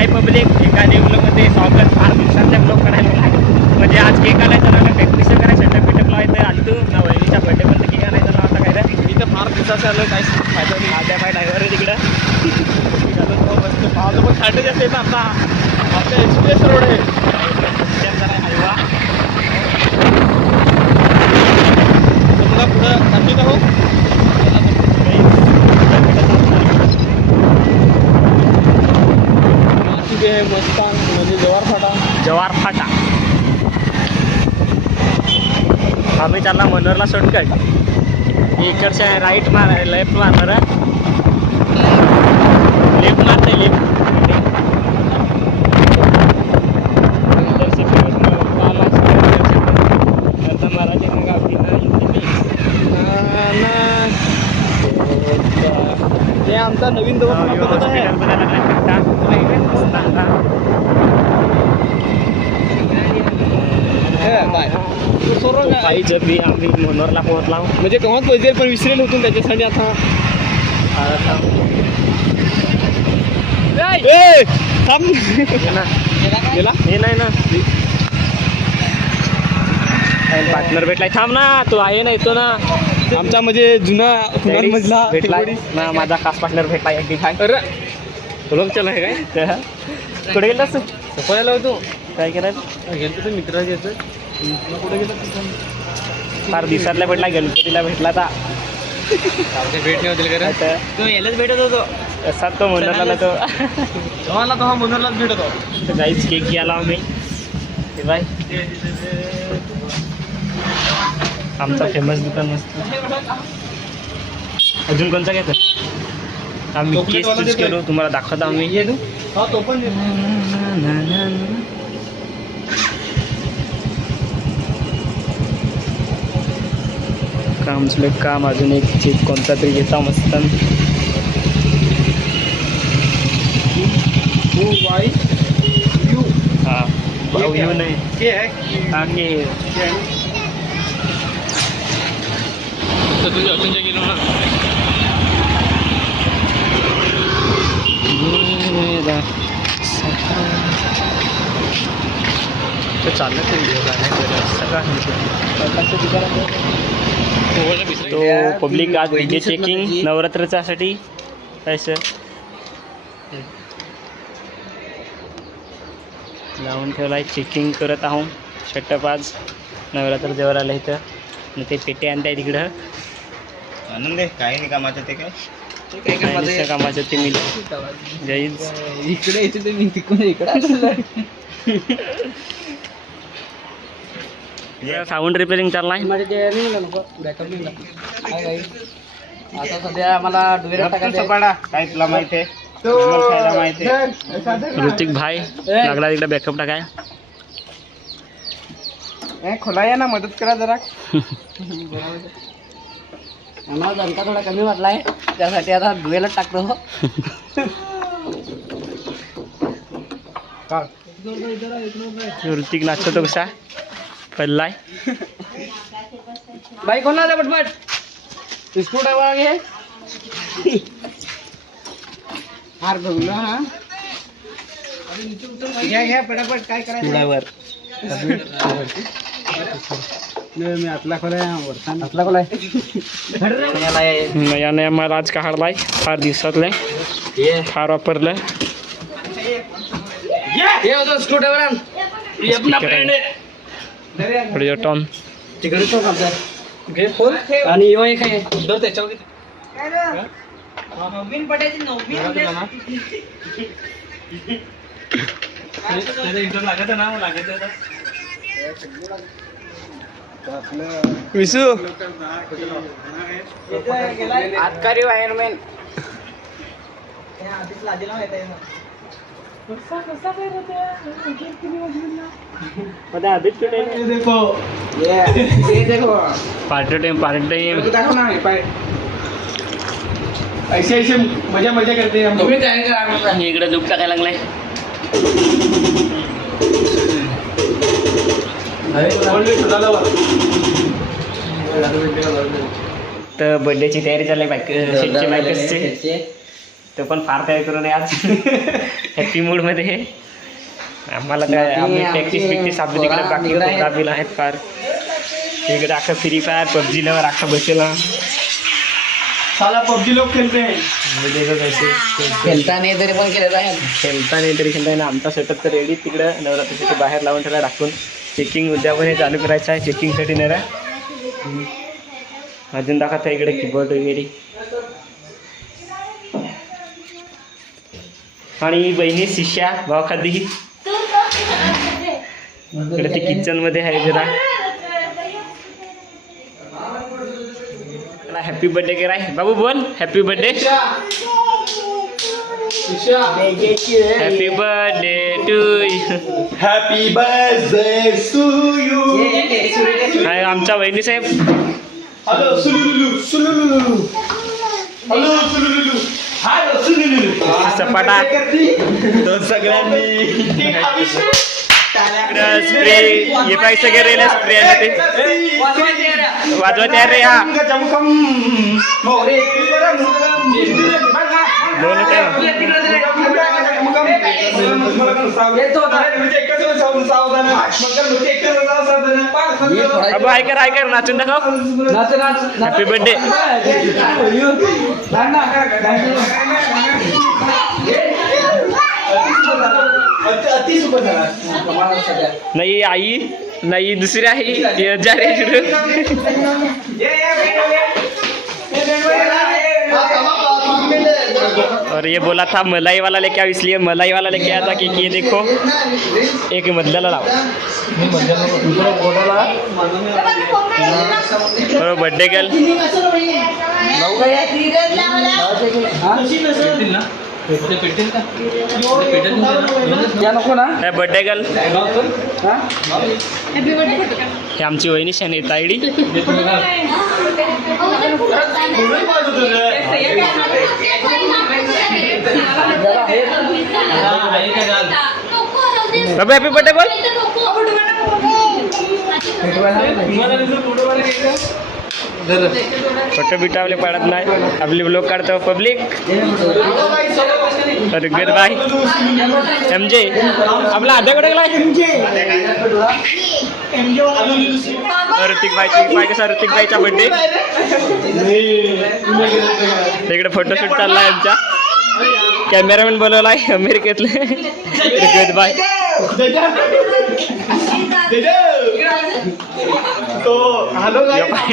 हाय public एखादी ब्लॉगमध्ये स्वागत फार दिवसांच्या ब्लॉग करायला लागला. म्हणजे आज केक आणायचा ना डेकोरेशन करायचं? सेटअप बिटअप लावायचं आणि तू ना वहिनीच्या बर्थडे पण केक आणायचा ना आता काय मी तर फार दिवसाचं आलं काय फायदा नाही. माझ्या पाय ड्रायव्हर आहे तिकडं. मस्त पावलं पण खाटे जाते ना आता. आपल्या एक्सप्रेस रोड आहे. काय? हलवा तुम्हाला पुढं नक्की का हो नाशिक आहे मस्तान म्हणजे जवार फाटा जवार फाटा आम्ही चालला मनोरला शॉर्टकट. इकडच्या राईट मार लेफ्ट मारणार. लेफ्ट मारते लेफ्ट मराठी आमचा नवीन दवाखाना बनत आहे हे काय तू सोडव काय? काही जर बी आम्ही मनोरला पोहोचला. म्हणजे केव्हाच पाहिजे पण विसरेल होतो त्याच्यासाठी आता. थांब. गेला. हे नाही ना. पार्टनर भेटलाय. थांब ना तू आहे ना येतो ना. आमचा म्हणजे जुना मधला भेटला. ना माझा खास पार्टनर भेटला एक दिखाय ओळख चला आहे काय? कुठे गेलास तू? सफायला होतो काय करायचं गेलो तर मित्र घ्यायचं कुठे गेलं फार दिवसातला भेटला गणपतीला भेटला तर भेट तो यालाच भेटत होतो. असा तो मनोरला तो. मला तो हा मनोरलाच भेटत होतो. काहीच केक घ्यायला आम्ही. ते बाय. आमचा फेमस दुकान मस्त. अजून कोणचा घ्यायचा आम्ही केस चूज. केलो तुम्हाला दाखवतो आम्ही ये तू हा तो पण काम सुले काम अजून एक चीज कोणता तरी घेता मस्त. वाई यू हा भाऊ येऊ नये. के आहे हा की तर तुझ्या तुझ्या गेलो ना तो चालत तो पब्लिक आज जे चेकिंग नवरात्रच्यासाठी काय सर लावून ठेवला आहे चेकिंग करत आहो शटप आज नवरात्र जवळ आलं इथं. मग ते पेटे आणताय तिकडं. आनंद आहे काही नाही कामाचं ते काय? काय कामाचं ते मी इकडे येते ते मी तिकडे इकडे साऊंड रिपेअरिंग चाललाय आता सध्या मला डुएला टाकायचं काय तुला माहिती आहे? माहिती आहे? ऋतिक भाई लागला तिकडे बॅकअप टाकाय खोला या ना मदत करा जरा. आम्हाला दणका थोडा कमी वाटलाय. त्यासाठी आता डुएला टाकतो. ऋतिक नाचतो कसा? पडलाय. बाई कोण आला पटपट? आहे हार बघलो हा. घ्या घ्या पटापट काय करायचं? पुढावर. मी आतला खोला वरता असला कोण याने आम्हाला आज काढलाय फार दिवसातले फार वापरलं. हे होतं स्क्रू ड्रायव्हर टॉन तिकडे तो आमचा घे फोन आणि यो एक आहे. त्याच्यावर विसू. आतकारी wireman party time party time ऐसे ऐसे मजा मजा करते हम इकडे टाकायला लागलाय तर बर्थडेची तयारी चालली शेटची बाईकची तो पण फार काय करू नये आज. हॅपी मूडमध्ये आहे. आम्हाला काय आम्ही प्रॅक्टिस बिक्टिस आपली तिकडे बाकी आहेत. फार. इकडे अख्खा फ्री फायर पबजी लवर अख्खा बसेला. साला पबजी लोक खेळते. खेळता नाही तरी पण केलेलं आहे खेळता नाही तरी खेळता नाही. आमचा सेटअप तर रेडी तिकडं नवरात्रीसाठी बाहेर लावून ठेवला टाकून. चेकिंग उद्या पण हे चालू करायचं आहे. चेकिंगसाठी नरा अजून दाखवता इकडे कीबोर्ड वगैरे. आणि बहिणी शिष्या भाव खादी इकडे ते किचनमध्ये आहे जरा. हॅपी बर्थडे केला आहे बाबू बोल. Happy birthday happy birthday to you happy birthday to you आणि आमच्या वहिनी साहेब. सपाटा तो सगळ्यांनी स्प्रे हे काय सगळे रेल स्प्रे आणि ते वाजवत आहे रे हा दोन अबो ऐकर ऐकर नाचून दाखव हॅपी बर्थडे नाही आई नाही दुसरी आई ये जा रे. और ये बोला था मलाई वाला लेके आओ इसलिए मलाई वाला लेके आया था कि ये देखो एक मधल्याला लाव और बर्थडे गर्ल। या नको ना? बर्थडे गर्ल हे आमची वहिनी शनी तायडी बाबा हॅपी बर्थडे बोल फोटो बिटावले आपले नाही. आपले ब्लॉग काढतो पब्लिक अरे बाय एम जे. आपला आध्याकडे गेला ऋतिक बायची बाय कसा? ऋतिक बाईचा बर्थडे तिकडे फोटोशूट चाललाय आमचा. कॅमेरामॅन बोलवलाय अमेरिकेतले. गुड बाय तो हॅलो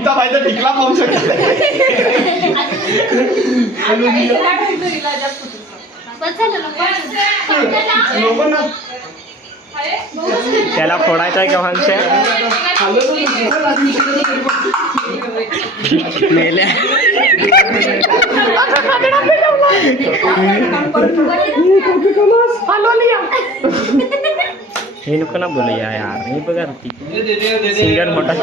फायदा टिकला पाहू शकता त्याला फोडायचा आहे केव्हांशे मेल्या. हे नको ना बोलूया यार. हे बघा ती सिंगर मोठा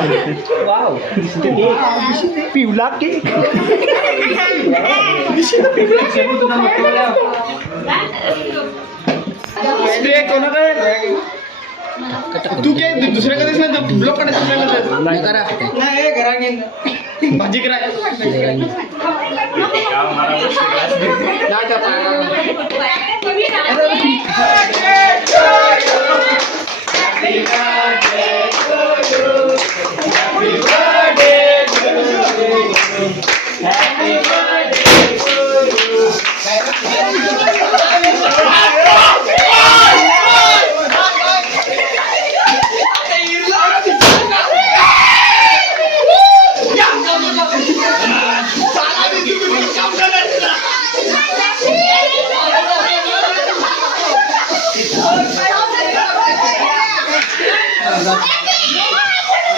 पिवला केक. ते कोणाकडे तू काय दुसऱ्या कधीच नाही ब्लॉक नाही. नाही घरा घेऊन भाजी कराय विश्व असा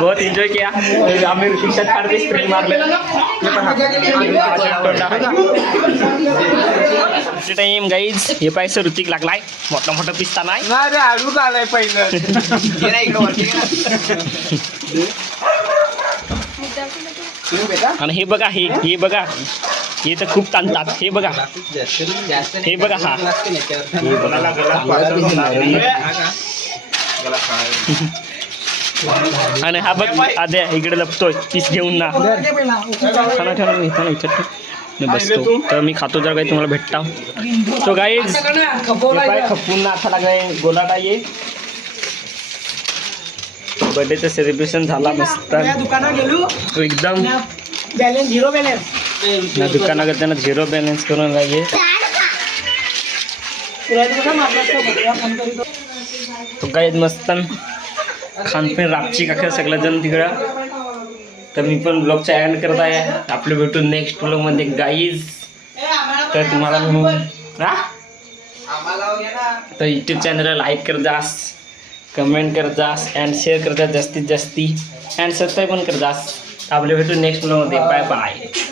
बहुत एंजॉय किया। आम्ही ऋतिकच्या फार स्प्रिंग मारले. टाइम गाईज हे पाहिजे ऋतिक लागलाय. मोठा मोठा पिस्ता नाही. नाही रे आडूच आलाय पहिलं. आणि हे बघा हे हे बघा. हे तर खूप ताणतात. हे बघा. हे बघा हा. हे बघा. आणि हा बघ आद्या इकडे लपतोय. पीस घेऊन ना. ठेवा ठेवा मी इथं नाही, इथं. मी बसतो. तर मी खातो जर काही तुम्हाला भेटता. तो गाईज खपून ना आता लागलाय गोलाटा ये. बर्थडेचं सेलिब्रेशन झाला मस्त. एकदम बॅलन्स झिरो बॅलन्स ना दुकानाकडे त्यांना झिरो बॅलन्स करून लागे तो. काय मस्त. खानपीन रातची काका सगळं जण तिकडं. तर मी पण ब्लॉगचा ॲड करत आहे. आपलं भेटून नेक्स्ट ब्लॉगमध्ये गाईज तर तुम्हाला मी हा? तर यूट्यूब चॅनलला लाईक कर जास कमेंट कर जास अँड शेअर कर जास्तीत जास्ती. अँड सबस्क्राईब पण कर जास. आपलं भेटून नेक्स्ट ब्लॉगमध्ये बाय बाय